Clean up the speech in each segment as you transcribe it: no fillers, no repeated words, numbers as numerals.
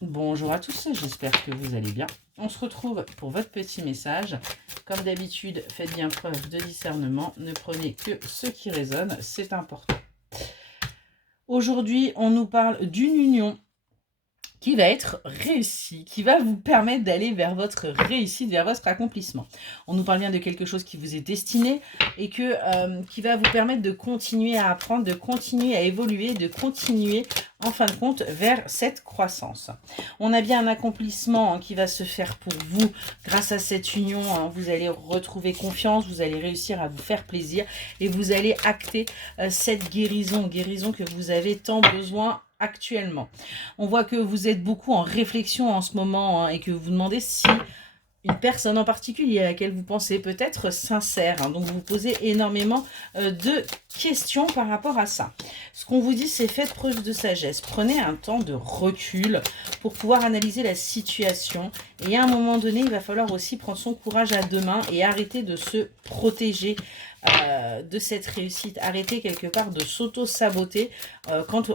Bonjour à tous, j'espère que vous allez bien. On se retrouve pour votre petit message. Comme d'habitude, faites bien preuve de discernement. Ne prenez que ce qui résonne, c'est important. Aujourd'hui, on nous parle d'une union qui va être réussie, qui va vous permettre d'aller vers votre réussite, vers votre accomplissement. On nous parle bien de quelque chose qui vous est destiné et qui va vous permettre de continuer à apprendre, de continuer à évoluer, de continuer en fin de compte vers cette croissance. On a bien un accomplissement qui va se faire pour vous grâce à cette union. Vous allez retrouver confiance, vous allez réussir à vous faire plaisir et vous allez acter cette guérison que vous avez tant besoin actuellement. On voit que vous êtes beaucoup en réflexion en ce moment et que vous vous demandez si une personne en particulier à laquelle vous pensez peut être sincère. Donc vous posez énormément de questions par rapport à ça. Ce qu'on vous dit, c'est faites preuve de sagesse. Prenez un temps de recul pour pouvoir analyser la situation. Et à un moment donné, il va falloir aussi prendre son courage à deux mains et arrêter de se protéger de cette réussite. Arrêter quelque part de s'auto-saboter quand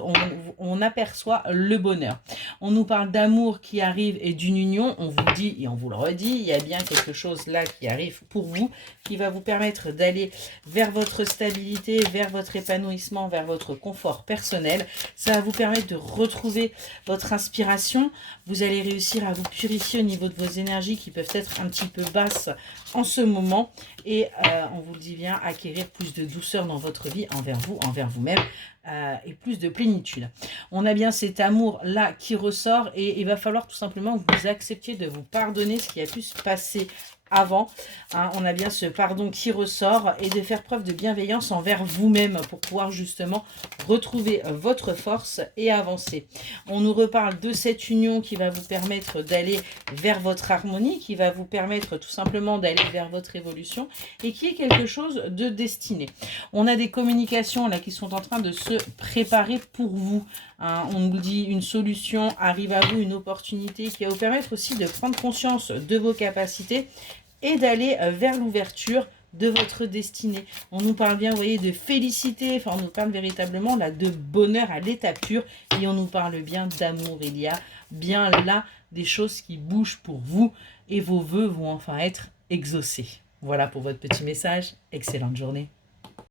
on aperçoit le bonheur. On nous parle d'amour qui arrive et d'une union. On vous dit et on vous le redit, il y a bien quelque chose là qui arrive pour vous, qui va vous permettre d'aller vers votre stabilité, vers votre épanouissement, vers votre confort personnel. Ça va vous permettre de retrouver votre inspiration. Vous allez réussir à vous purifier au niveau de vos énergies qui peuvent être un petit peu basses en ce moment. Et on vous le dit bien, acquérir plus de douceur dans votre vie envers vous, envers vous-même. Et plus de plénitude. On a bien cet amour-là qui ressort et il va falloir tout simplement que vous acceptiez de vous pardonner ce qui a pu se passer avant. On a bien ce pardon qui ressort et de faire preuve de bienveillance envers vous-même pour pouvoir justement retrouver votre force et avancer. On nous reparle de cette union qui va vous permettre d'aller vers votre harmonie, qui va vous permettre tout simplement d'aller vers votre évolution et qui est quelque chose de destiné. On a des communications là qui sont en train de se préparer pour vous. On nous dit une solution arrive à vous, une opportunité qui va vous permettre aussi de prendre conscience de vos capacités et d'aller vers l'ouverture de votre destinée. On nous parle bien, vous voyez, de félicité, on nous parle véritablement là de bonheur à l'état pur et on nous parle bien d'amour. Il y a bien là des choses qui bougent pour vous et vos vœux vont enfin être exaucés. Voilà pour votre petit message. Excellente journée.